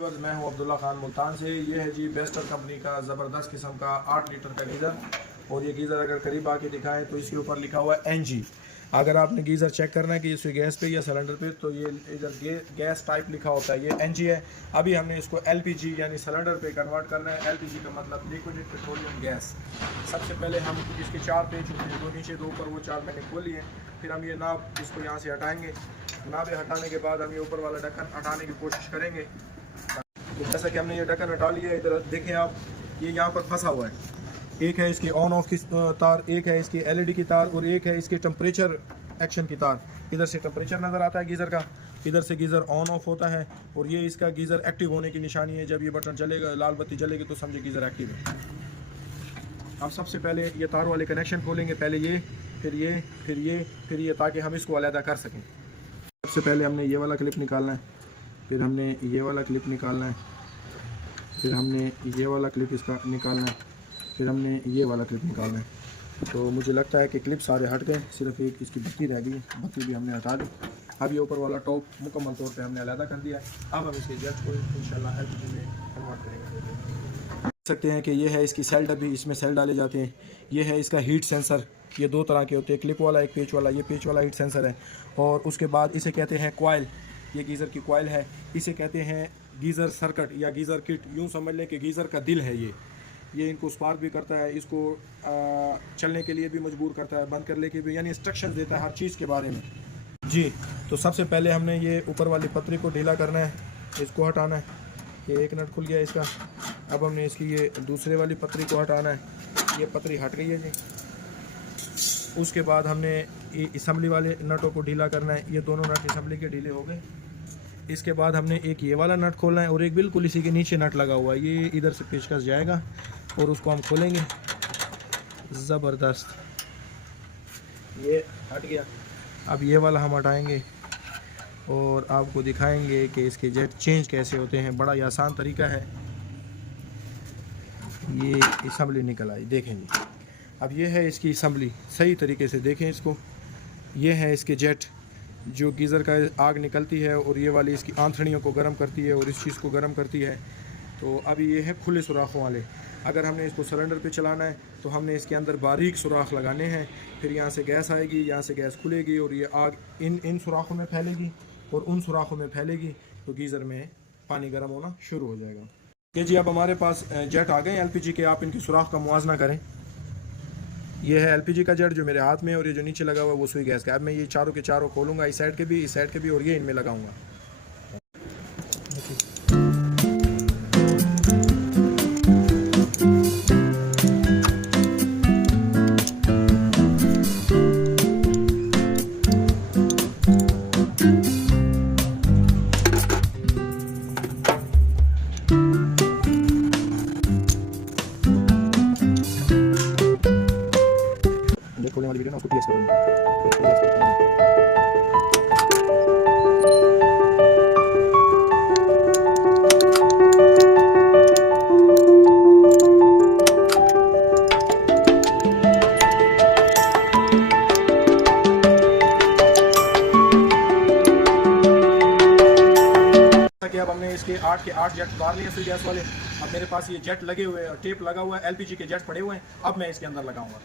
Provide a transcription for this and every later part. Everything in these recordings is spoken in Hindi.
मैं हूं अब्दुल्ला खान मुल्तान से। ये है जी बेस्टर कंपनी का ज़बरदस्त किस्म का 8 लीटर का गीज़र। और ये गीज़र अगर करीब आके दिखाएं तो इसके ऊपर लिखा हुआ है NG। अगर आपने गीज़र चेक करना है कि इसके गैस पे या सिलेंडर पे, तो ये इधर गैस टाइप लिखा होता है, ये NG है। अभी हमने इसको LPG यानी सिलेंडर पे कन्वर्ट करना है। LPG का मतलब लिक्विड पेट्रोलियम गैस। सबसे पहले हम इसके 4 पेच होते हैं, 2 नीचे 2 ऊपर, वो 4 मैंने खोल लिए। फिर हम ये नाब इसको यहाँ से हटाएँगे। नाब हटाने के बाद हम ये ऊपर वाला ढक्कन हटाने की कोशिश करेंगे। तो जैसा कि हमने ये ढक्कन हटा लिया है, इधर देखें आप, ये यहाँ पर फंसा हुआ है। एक है इसकी ऑन ऑफ की तार, एक है इसकी LED की तार, और एक है इसकी टेम्परेचर एक्शन की तार। इधर से टेम्परेचर नज़र आता है गीज़र का, इधर से गीज़र ऑन ऑफ होता है। और ये इसका गीज़र एक्टिव होने की निशानी है। जब ये बटन चलेगा, लाल बत्ती जलेगी, तो समझे गीज़र एक्टिव है। अब सबसे पहले ये तार वाले कनेक्शन खोलेंगे, पहले ये, फिर ये, फिर ये, फिर ये, ताकि हम इसको अलग कर सकें। सबसे पहले हमने ये वाला क्लिप निकालना है, फिर हमने ये वाला क्लिप निकालना है, फिर हमने ये वाला क्लिप इसका निकालना है, फिर हमने ये वाला क्लिप निकालना है। तो मुझे लगता है कि क्लिप सारे हट गए, सिर्फ एक इसकी बत्ती रह गई, बत्ती भी हमने हटा दी। अब ये ऊपर वाला टॉप मुकम्मल तौर पे हमने अलग कर दिया है। अब हम इसके जेट को इंशाल्लाह LPG में कन्वर्ट करेंगे। देख सकते हैं कि ये है इसकी सेल डब्बी, इसमें सेल डाले जाते हैं। ये है इसका हीट सेंसर, ये 2 तरह के होते हैं, क्लिप वाला, एक पेच वाला। ये पेच वाला हीट सेंसर है। और उसके बाद इसे कहते हैं कॉइल, ये गीज़र की कॉइल है। इसे कहते हैं गीज़र सर्किट या गीज़र किट, यूँ समझ लें कि गीज़र का दिल है ये इनको स्पार्क भी करता है, इसको चलने के लिए भी मजबूर करता है, बंद करने के भी, यानी इंस्ट्रक्शन देता है हर चीज़ के बारे में जी। तो सबसे पहले हमने ये ऊपर वाली पतरी को ढीला करना है, इसको हटाना है। ये एक नट खुल गया इसका। अब हमने इसकी ये दूसरे वाली पतरी को हटाना है, ये पतरी हट गई है जी। उसके बाद हमने ये असम्बली वाले नटों को ढीला करना है, ये दोनों नट असम्बली के ढीले हो गए। इसके बाद हमने एक ये वाला नट खोलना है, और एक बिल्कुल इसी के नीचे नट लगा हुआ है, ये इधर से पेचकस जाएगा और उसको हम खोलेंगे। ज़बरदस्त, ये हट गया। अब ये वाला हम हटाएंगे और आपको दिखाएंगे कि इसके जेट चेंज कैसे होते हैं। बड़ा ही आसान तरीका है। ये असम्बली निकल आई, देखें जी। अब ये है इसकी असम्बली, सही तरीके से देखें इसको। ये है इसके जेट, जो गीज़र का आग निकलती है और ये वाली इसकी आंथड़ियों को गर्म करती है और इस चीज़ को गर्म करती है। तो अभी ये है खुले सुराखों वाले। अगर हमने इसको सिलेंडर पे चलाना है तो हमने इसके अंदर बारीक सुराख लगाने हैं। फिर यहाँ से गैस आएगी, यहाँ से गैस खुलेगी और ये आग इन सुराखों में फैलेगी और उन सुराखों में फैलेगी, तो गीज़र में पानी गर्म होना शुरू हो जाएगा। कि जी अब हमारे पास जेट आ गए LPG के। आप इनकी सुराख का मुआजना करें। ये है LPG का जेट जो मेरे हाथ में, और ये जो नीचे लगा हुआ है वो सुई गैस का। अब मैं ये चारों के चारों खोलूँगा, इस साइड के भी, इस साइड के भी, और ये इनमें लगाऊंगा। खोलने वाली वीडियो ना, उसको प्लेस करूँगा। कि अब हमने इसके 8 के 8 जेट उतार लिए सुई गैस वाले। अब मेरे पास ये जेट लगे हुए हैं, टेप लगा हुआ है, LPG के जेट पड़े हुए हैं। अब मैं इसके अंदर लगाऊंगा।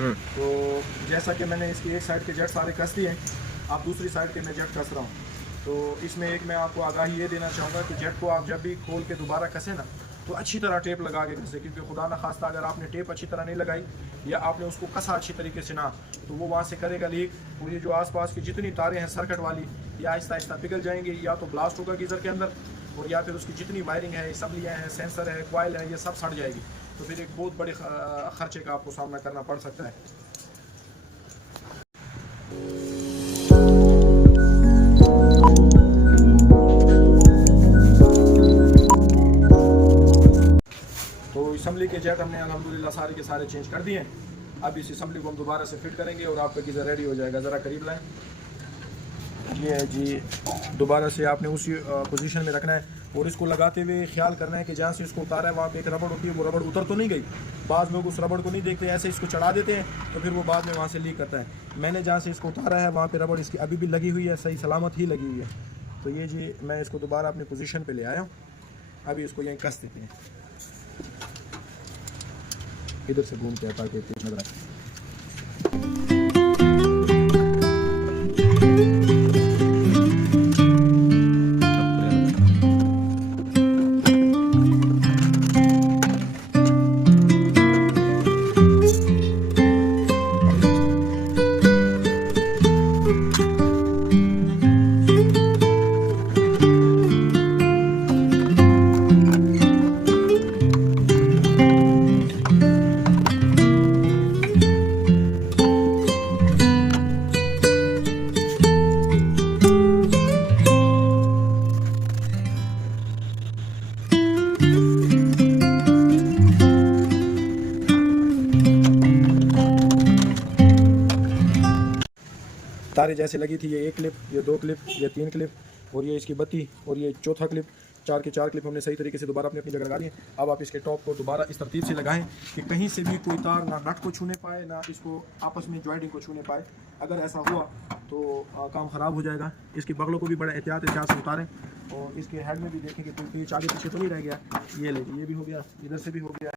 तो जैसा कि मैंने इसकी एक साइड के जेट सारे कस दिए हैं, आप दूसरी साइड के मैं जेट कस रहा हूँ। तो इसमें एक मैं आपको आगाही ये देना चाहूँगा कि जेट को आप जब भी खोल के दोबारा कसें ना, तो अच्छी तरह टेप लगा के घसे, क्योंकि खुदा न खास्ता अगर आपने टेप अच्छी तरह नहीं लगाई या आपने उसको कसा अच्छी तरीके से ना, तो वो वहाँ से करेगा लीक, और ये जो आसपास की जितनी तारें हैं सर्किट वाली, ये आहिस्ता आहिस्ता पिघल जाएंगी, या तो ब्लास्ट होगा गीज़र के अंदर, और या फिर उसकी जितनी वायरिंग है, असम्बलियाँ हैं, सेंसर है, कॉइल है, ये सब सड़ जाएगी। तो फिर एक बहुत बड़े खर्चे का आपको सामना करना पड़ सकता है। तो असम्बली के जेट हमने अल्हम्दुलिल्लाह सारे के सारे चेंज कर दिए हैं। अब इस असम्बली को हम दोबारा से फिट करेंगे और आपका गीज़र रेडी हो जाएगा। ज़रा करीब लाएं। ये है जी, दोबारा से आपने उसी पोजीशन में रखना है, और इसको लगाते हुए ख्याल करना है कि जहाँ से इसको उतारा है वहाँ पे एक रबड़ होती है, वो रबड़ उतर तो नहीं गई। बाद लोग उस रबड़ को नहीं देखते, ऐसे इसको चढ़ा देते हैं, तो फिर वो बाद में वहाँ से लीक करता है। मैंने जहाँ से इसको उतारा है वहाँ पे रबड़ इसकी अभी भी लगी हुई है, सही सलामत ही लगी हुई है। तो ये जी मैं इसको दोबारा अपनी पोजीशन पे ले आया हूँ। अभी इसको यहीं कस देते हैं, इधर से घूम के आता के नजर आए। तारे जैसे लगी थी, ये एक क्लिप, ये दो क्लिप, ये तीन क्लिप, और ये इसकी बत्ती, और ये चौथा क्लिप, चार के चार क्लिप हमने सही तरीके से दोबारा अपनी जगह लगा दी है। अब आप इसके टॉप को दोबारा इस तरतीब से लगाएं कि कहीं से भी कोई तार ना नट को छूने पाए, ना इसको आपस में जॉइंटिंग को छूने पाए। अगर ऐसा हुआ तो काम ख़राब हो जाएगा। इसकी बगलों को भी बड़ा एहतियात से उतारें, और इसके हेड में भी देखें कि कोई पेच आगे पीछे तो नहीं रह गया। ये ले, ये भी हो गया, इधर से भी हो गया,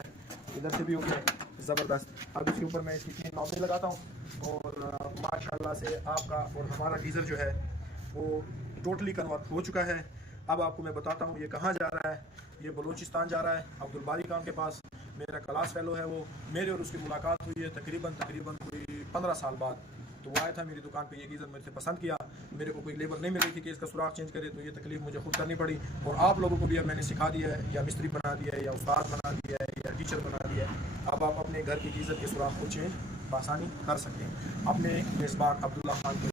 इधर से भी हो गया, ज़बरदस्त। अब इसके ऊपर मैं इसकी 3 नॉबें लगाता हूँ, और माशाल्लाह से आपका और हमारा गीज़र जो है वो टोटली कन्वर्ट हो चुका है। अब आपको मैं बताता हूँ ये कहाँ जा रहा है। ये बलूचिस्तान जा रहा है, अब्दुल बारी खान के पास। मेरा क्लास फेलो है वो, मेरे और उसकी मुलाकात हुई है तकरीबन कोई 15 साल बाद। तो वो आया था मेरी दुकान पे, ये गीज़र मेरे से पसंद किया। मेरे को कोई लेबर नहीं मिल रही थी कि इसका सुराख चेंज करे, तो ये तकलीफ मुझे खुद करनी पड़ी। और आप लोगों को भी अब मैंने सिखा दिया है, या मिस्त्री बना दिया है, या उस्ताद बना दिया है, या टीचर बना दिया है। अब आप अपने घर की गीज़र के सुराख को चेंज आसानी कर सकते हैं। अपने मेज़बान अब्दुल्ला खान